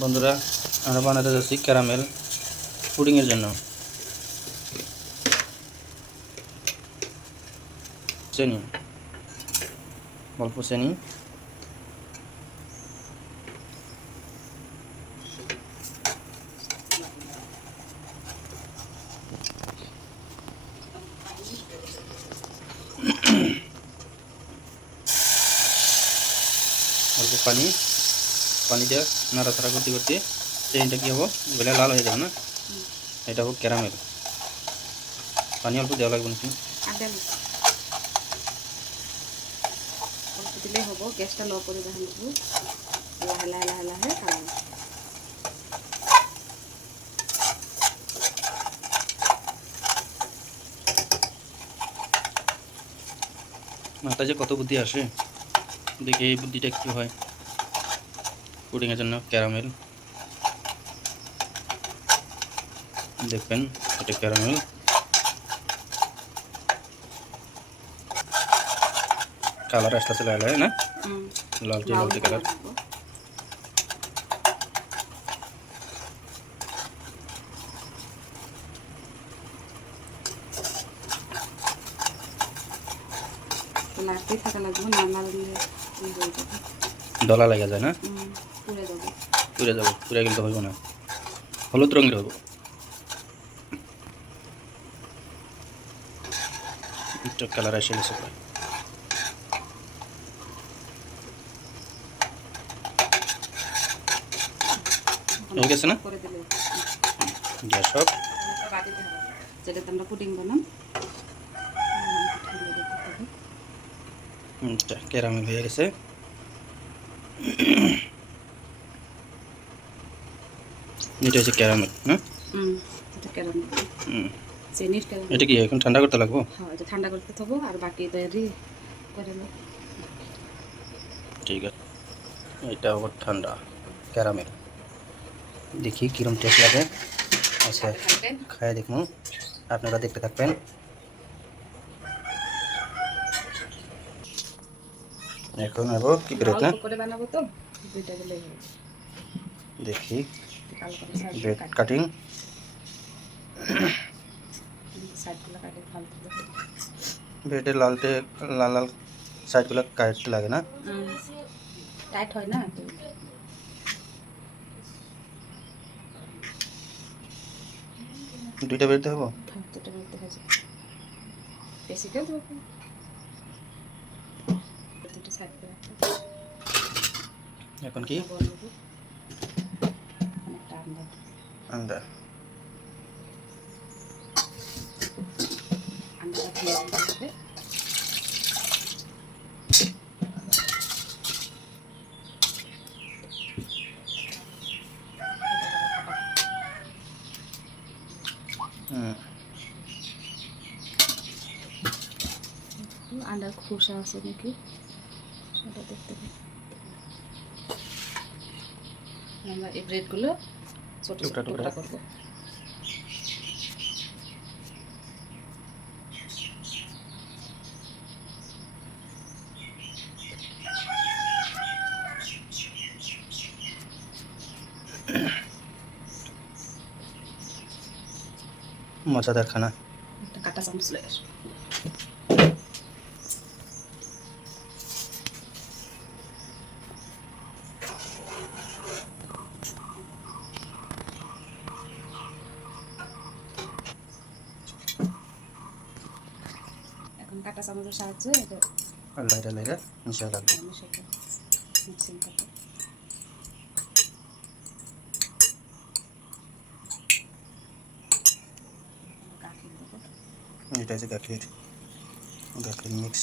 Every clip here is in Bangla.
বন্ধুরা আমরা বানাতে যাচ্ছি ক্যারামেল পুডিংয়ের জন্য। চিনি, অল্প চিনি, অল্প পানি দিয়ে নাড়াচাড়া করতে করতে চিনিটা কী হবো বলে লাল হয়ে যাবে না, এটা হোক ক্যারামেল। পানি অল্প দেওয়া লাগবে নাকি? অল্প দিলেই হবো। গ্যাসটা লো করে দেখেন দেবো, লাহে লাহে লাহে লাহে খাবো। মাথায় যে কত বুদ্ধি আসে, দেখি এই বুদ্ধিটা একটু হয় পুডিংয়ের জন্য। ক্যারামেল দেখবেন, এটা ক্যারামেল। কালার আসতেছে লাল না, লালটে লালটে কালার। নাড়তেই থাকা লাগবে, না নাড়লে দলা লাগা যায় না, পুড়ে যাবে। পুড়ে গেলে তো হইব না, হলুদ রঙের হইব। একটু কালার এসে গেছে প্রায়, হয়ে গেছে না? Gas off. যেটাতে আমরা পুডিং বানাম ক্যারামেল হয়ে গেছে। এটা হচ্ছে ক্যারামেল। হ্যাঁ, এটা ক্যারামেল, চিনির ক্যারামেল। এটা কি এখন ঠান্ডা করতে লাগবো? হ্যাঁ, এটা ঠান্ডা করতে থাকবো আর বাকি তৈরি করে নেব। ঠিক আছে, এটা আবার ঠান্ডা ক্যারামেল। দেখি কিরম টেস্ট লাগে। আচ্ছা, খাই দেখুন, আপনারা দেখতে থাকবেন। এখন নেব কি ব্রেড না, করে বানাবো তো দুইটা দিলে দেখি ব্রেড কাটিং। ব্রেডের লাল লাল সাইডগুলো কাটতে লাগে না, টাইট হয় না। দুইটা ব্রেড দেবো, দুটো করতে হয়েছে বেশি কেউ দেবো, দুটো সাইড করে এখন কি আন্দা আন্ডার খোসা আছে নাকি সেটা দেখতে পাই। আমরা এই ব্রেডগুলো ছোট ছোট টুকরা করবো। মজাদার খানা। একটা কাঁটা চামচ লয়ে আসো। এখন কাঁটা চামচের সাহায্যে এটা লাইটা মিশিয়ে লাগবে। মিক্সিং করবো। এটা হচ্ছে গাখীর মিক্স।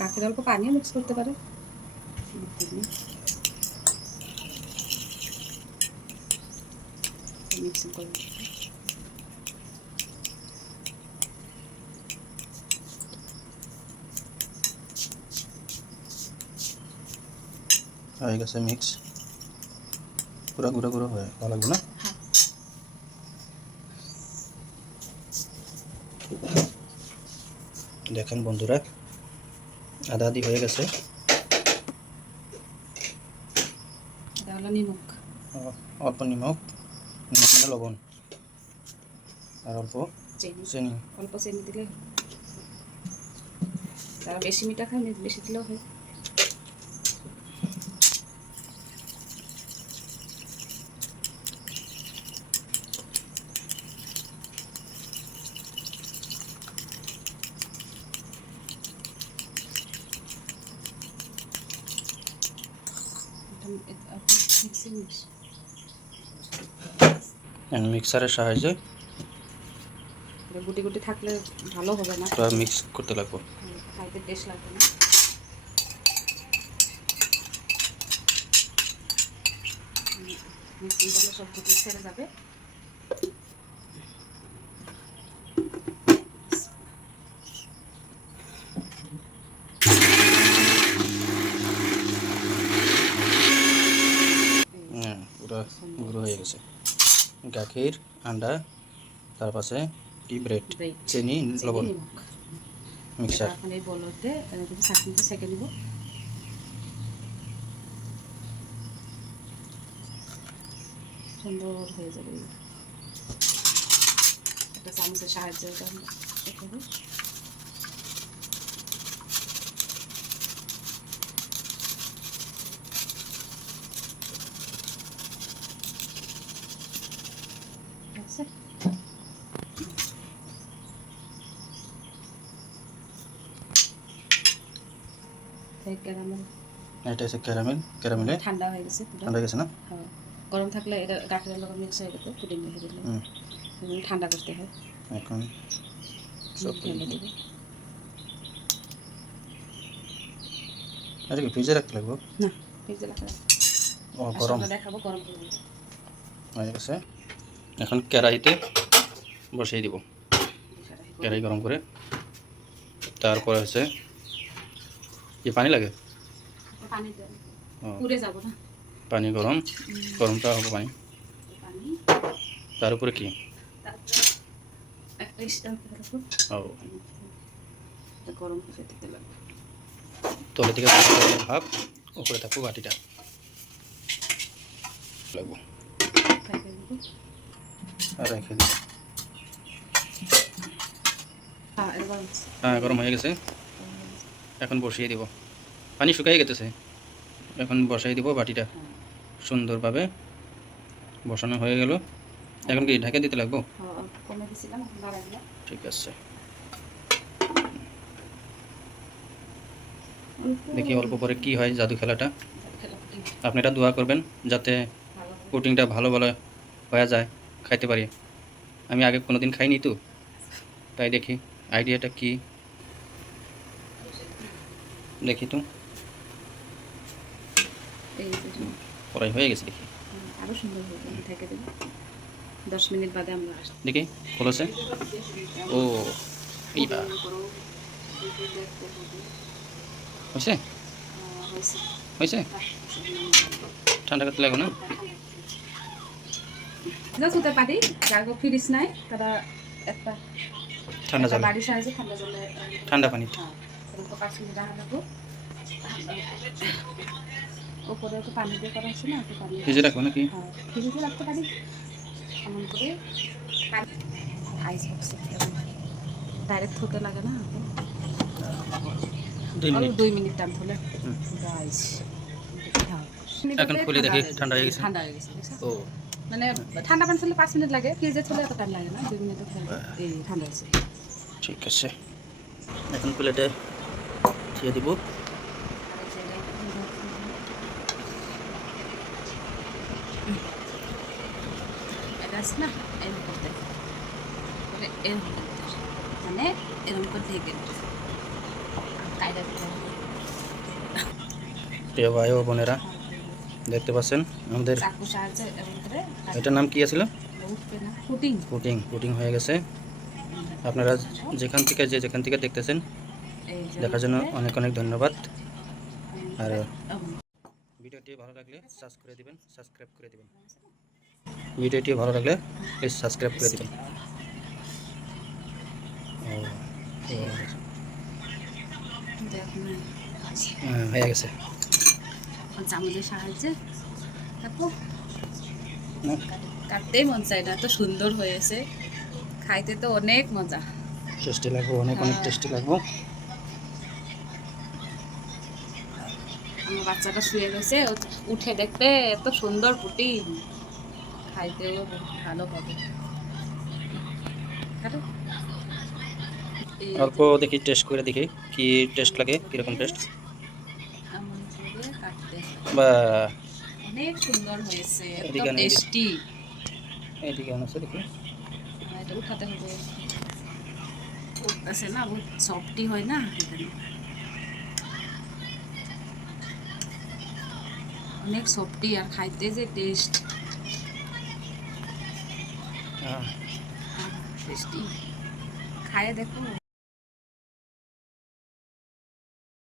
গাখীর অল্প পানিও মিক্স করতে পারে। মিক্সিং করে হয়ে গেছে মিক্স, পুরো গুঁড়ো গুঁড়ো হয়ে ভালো লাগবে না। দেখেন বন্ধুরা, আদা আদি হয়ে গেছে। এটা হলো নিমক, অল্প নিমক, নিমক মানে লবণ, আর অল্প চিনি, চিনি। অল্প চিনি দিলে যারা বেশি মিঠা খায় বেশি দিলেও হয়। মিক্সারের সাহায্যে গুটি গুটি থাকলে ভালো হবে না, পুরো মিক্স করতে লাগবো। খাইতে টেস্ট লাগবে না। মিক্সিং করলে সব গুটি ছেড়ে যাবে। হ্যাঁ, পুরো গুঁড়ো হয়ে গেছে। গাখির, আন্ডা, তার পাশে কি ব্রেড, চিনি, লবণ, মিক্সার। এখন এই বলতে চাটনিতে সেঁকে নিব। সুন্দর হয়ে যাবে। একটা চামচের সাহায্যে এটা দেখাবো। আচ্ছা, ক্যারামেল, এটা হচ্ছে ক্যারামেলে ঠান্ডা হয়ে গেছে পুরো। ঠান্ডা হয়ে গেছে না? হ্যাঁ, গরম থাকলে এটা গাঠের লবণ মিক্স হয়ে যেত, পুডিং হয়ে গেল। ঠান্ডা করতে হয়। এখন সব ঢেলে দেবে। এটা কি ফ্রিজে রাখতে লাগবো? না, ফ্রিজে রাখা যাবে। ও গরম দেখাবো গরম করে হয়ে গেছে। এখন কড়াইতে বসিয়ে দিব। কড়াই গরম করে তারপরে হচ্ছে কি পানি লাগে? পানি দেন, ও, পুড়ে যাব না। পানি গরম, গরমটা হবে পানি। পানি তার উপরে কি? তারপরে একটা স্ট্যান্ড রাখবো। ও, এটা গরম করে দিতে লাগবে। তলে থেকে ভাব, উপরে থাকবো বাটিটা লাগবো ঢেকে দেবো। আর রেখে দিব। হ্যাঁ, এটা গরম আছে। হ্যাঁ, গরম হয়ে গেছে। এখন বসিয়ে দিব। পানি শুকিয়ে গেছে, এখন বসাই দিব বাটিটা। সুন্দরভাবে বসানো হয়ে গেল। এখন কি ঢাকা দিতে লাগবো? কমে দিয়েছিলাম, বাড়াই দিলাম। ঠিক আছে, দেখি অল্প পরে কি হয় জাদু খেলাটা। আপনারা দোয়া করবেন যাতে পুডিংটা ভালো ভালো হয়ে যায়, খাইতে পারি। আমি আগে কোনোদিন খাইনি তো, তাই দেখি আইডিয়াটা কি, দেখি তো। কড়াই হয়ে গেছে দেখি। আরো সুন্দর হবে, ঢেকে দেবো। 10 মিনিট বাদে আমরা আসবো। দেখি খুলেছে। ও, এইবা হয়েছে, হয়েছে। ঠান্ডা করতে লাগবে না? হতে পারি, যার ফ্রিজ নাই তারা একটা ঠান্ডা জলে, বাড়ির সাহায্যে ঠান্ডা জলে, ঠান্ডা পানি। 5 মিনিট রাখা রাখবো। উপরে একটু পানি দিয়ে করা আছে না, একটু পানি ফ্রিজে রাখবো নাকি? হ্যাঁ, ফ্রিজে রাখতে পারি। এমন করে আইস বক্সে ডাইরেক্ট হতে লাগে না। 2 মিনিট। 2 মিনিট টাইম হলে আইস। এখন খুলে দেখি ঠান্ডা হয়ে গেছে। ঠান্ডা হয়ে গেছে, দেখছো? ও, মানে ঠান্ডা পানি ছিল 5 মিনিট লাগে, ফ্রিজে ছিল এত টাইম লাগে না। 2 মিনিটে এই ঠান্ডা হয়েছে। ঠিক আছে, এখন প্লেটে দিয়ে দিব। এটা আছে না, এরকম করতে এরকম করতে, মানে এরকম করে ঢেকে কায়দা করতে হবে। প্রিয় ভাই ও বোনেরা, দেখতে পাচ্ছেন আমাদের চাকুর সাহায্যে এরকম করে এটার নাম কি আছিল? উঠবে না, পুডিং। পুডিং হয়ে গেছে। আপনারা যেখান থেকে দেখতেছেন, এই যে দেখার জন্য অনেক অনেক ধন্যবাদ। আর ভিডিওটি ভালো লাগলে সাবস্ক্রাইব করে দিবেন। ভিডিওটি ভালো লাগলে প্লিজ সাবস্ক্রাইব করে দিবেন। ও, এখন হয়ে গেছে। এখন চামচের সাহায্যে তারপর হুম, কাটতেই মন চায় না, এত সুন্দর হয়েছে, খাইতে তো অনেক মজা। টেস্টি লাগবো, অনেক অনেক হ্যাঁ। টেস্টি লাগবো। আমার বাচ্চাটা শুয়ে গেছে, ও উঠে দেখবে এত সুন্দর পুটিং, খাইতেও ভালো হবে। কাটো। এই অল্প যে দেখি, টেস্ট করে দেখি কি টেস্ট লাগে, কীরকম টেস্ট। এমন করে কাটতে হয়। বা অনেক সুন্দর হয়েছে, এত এদিকে আনো, টেস্টি। এদিকে আনো, দেখি। এটা উঠাতে হবে, উঠতেছে না, বহুত সফটি হয় না এখানে, অনেক সফটি আর খাইতে যে টেস্ট, হ্যাঁ, টেস্টি। খায় দেখো।